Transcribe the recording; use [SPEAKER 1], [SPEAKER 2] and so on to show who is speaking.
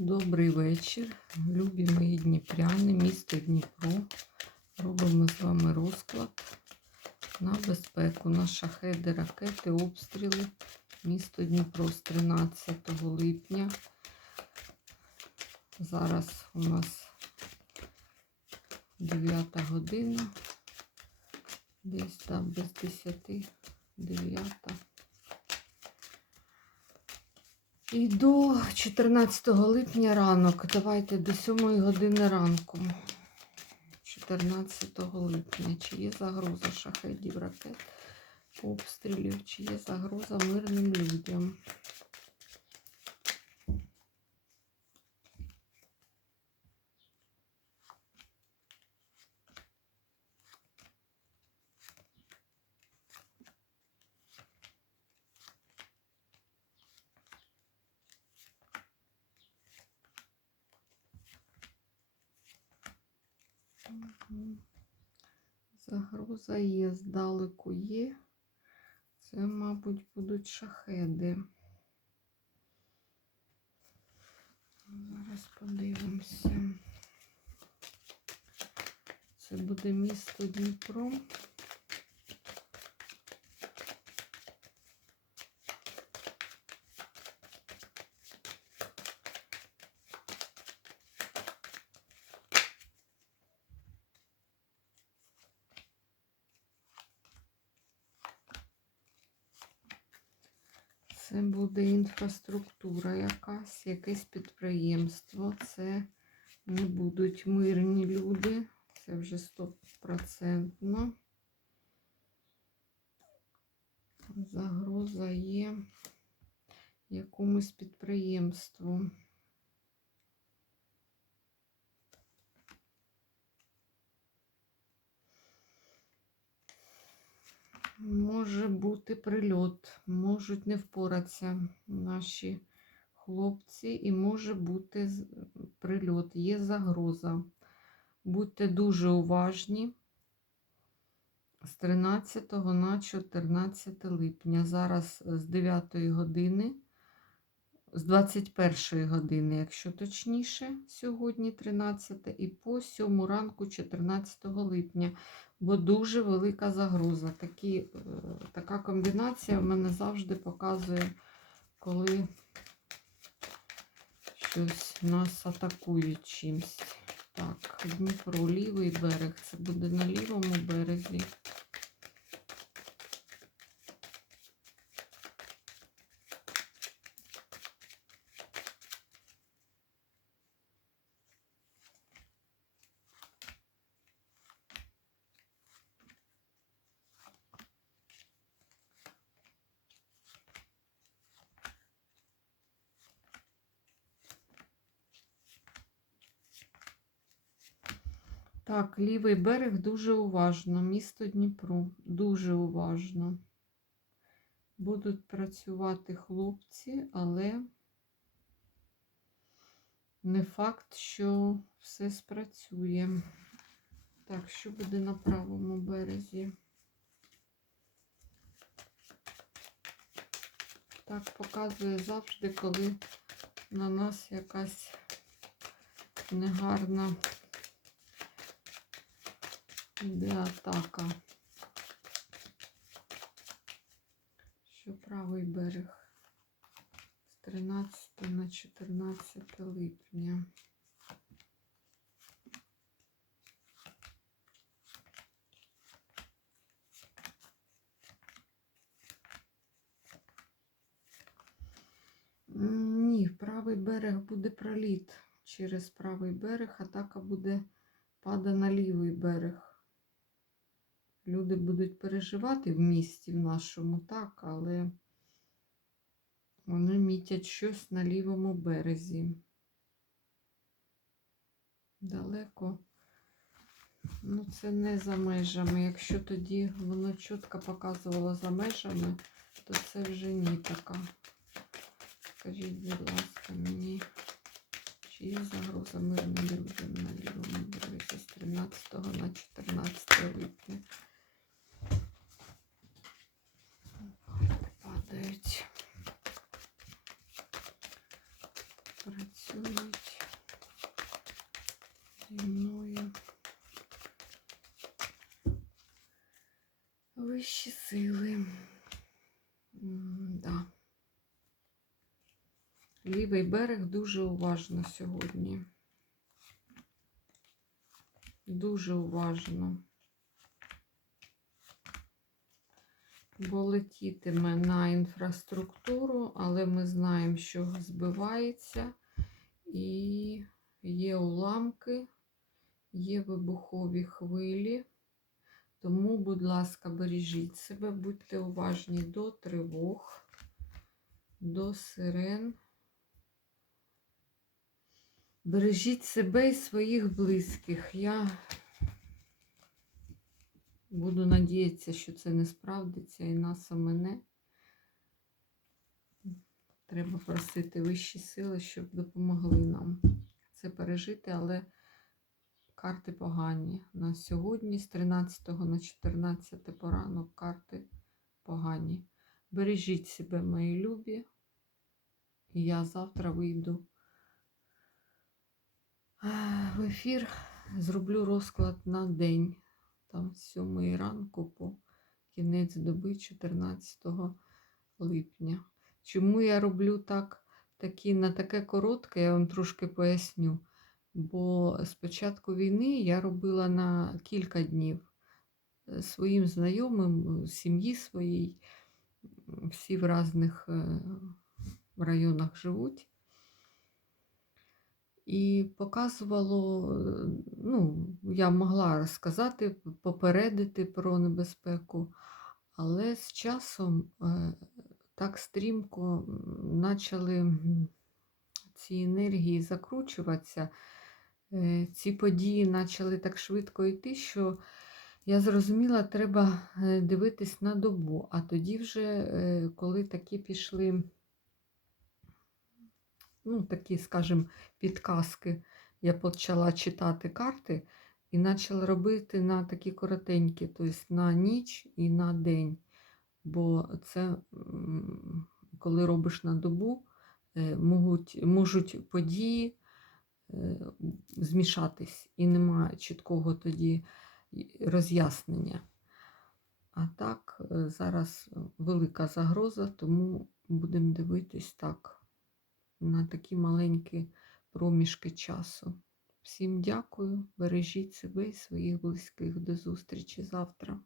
[SPEAKER 1] Добрий вечір, любі мої дніпряни, місто Дніпро. Робимо з вами розклад на безпеку, на шахеди, ракети, обстріли. Місто Дніпро з 13 липня. Зараз у нас 9 година, десь там без 10, 9. І до 14 липня ранок. Давайте до 7 години ранку. 14 липня. Чи є загроза шахедів, ракет, обстрілів, чи є загроза мирним людям? Загроза є, здалеку є. Це, мабуть, будуть шахеди. Зараз подивимося. Це буде місто Дніпро. Це буде інфраструктура якась, якесь підприємство. Це не будуть мирні люди. Це вже стопроцентно. Загроза є якомусь підприємству. Може бути прильот, можуть не впоратися наші хлопці, і може бути прильот, є загроза. Будьте дуже уважні з 13 на 14 липня. Зараз з 9 години, з 21 години, якщо точніше, сьогодні 13 і по 7 ранку 14 липня бо дуже велика загроза. Такі, е, така комбінація в мене завжди показує, коли щось нас атакує чимось. Так, Дніпро, лівий берег. Це буде на лівому березі. Так, лівий берег дуже уважно. Місто Дніпро. Дуже уважно. Будуть працювати хлопці, але не факт, що все спрацює. Так, що буде на правому березі? Так показує завжди, коли на нас якась негарна Іде атака. Що правий берег з 13 на 14 липня. Ні, правий берег буде проліт через правий берег, атака буде пада на лівий берег. Люди будуть переживати в місті в нашому, так, але вони мітять щось на лівому березі. Далеко. Ну, це не за межами. Якщо тоді воно чітко показувало за межами, то це вже ні така. Скажіть, будь ласка, мені, чи є загроза мирним людям на лівому березі з 13 на 14 липня? Вищі сили. Да. Лівий берег дуже уважно сьогодні. Дуже уважно. Бо летітиме на інфраструктуру, але ми знаємо, що збивається, і є уламки, є вибухові хвилі. Тому, будь ласка, бережіть себе, будьте уважні до тривог, до сирен. Бережіть себе і своїх близьких. Я буду надіятися, що це не справдиться і нас мене. Треба просити вищі сили, щоб допомогли нам це пережити, але карти погані. На сьогодні з 13 на 14 поранок карти погані. Бережіть себе, мої любі. І я завтра вийду е, в ефір, зроблю розклад на день. Там з 7 ранку по кінець доби 14 липня. Чому я роблю так, такі, на таке коротке, я вам трошки поясню. Бо з початку війни я робила на кілька днів Е, своїм знайомим, сім'ї своїй, всі в різних е, районах живуть. І показувало, е, ну, я могла розказати, попередити про небезпеку, але з часом е, так стрімко почали ці енергії закручуватися, е, ці події почали так швидко йти, що я зрозуміла, треба е, дивитись на добу. А тоді вже, е, коли такі пішли, ну, такі, скажімо, підказки, я почала читати карти і почала робити на такі коротенькі, тобто на ніч і на день. Бо це, коли робиш на добу, е, можуть, можуть події е, змішатись, і немає чіткого тоді роз'яснення. А так, е, зараз велика загроза, тому будемо дивитись так на такі маленькі проміжки часу. Всім дякую, бережіть себе і своїх близьких. До зустрічі завтра.